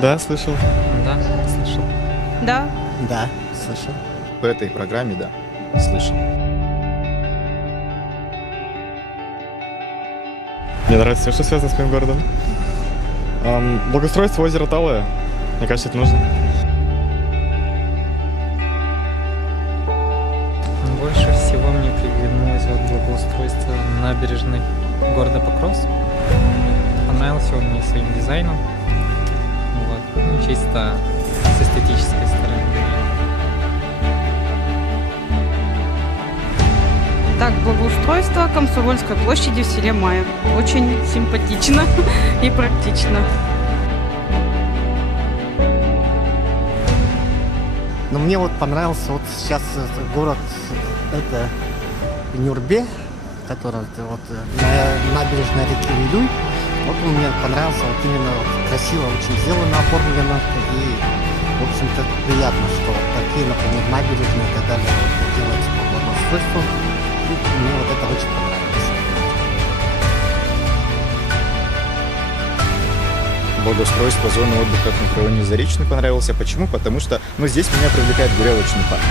Да, слышал. Да, слышал. Да. Да, слышал. По этой программе, да, слышал. Мне нравится все, что связано с моим городом. Благоустройство озера Талая. Мне кажется, это нужно. Больше всего мне приглянулось вот благоустройство набережной города Покровск. Понравился он мне своим дизайном. Вот. Ну, чисто с эстетической стороны. Так, благоустройство Комсомольской площади в селе Мая. Очень симпатично и практично. Но мне вот понравился вот сейчас город, это Нюрбе, который вот на набережной реки Вилюй. Вот он мне понравился, вот именно вот красиво очень сделано, оформлено. И, в общем-то, приятно, что вот такие, например, набережные и так далее вот, делаются по благоустройству. И мне вот это очень понравилось. Благоустройство зоны отдыха в микрорайоне Заречный понравился. Почему? Потому что, здесь меня привлекает веревочный парк.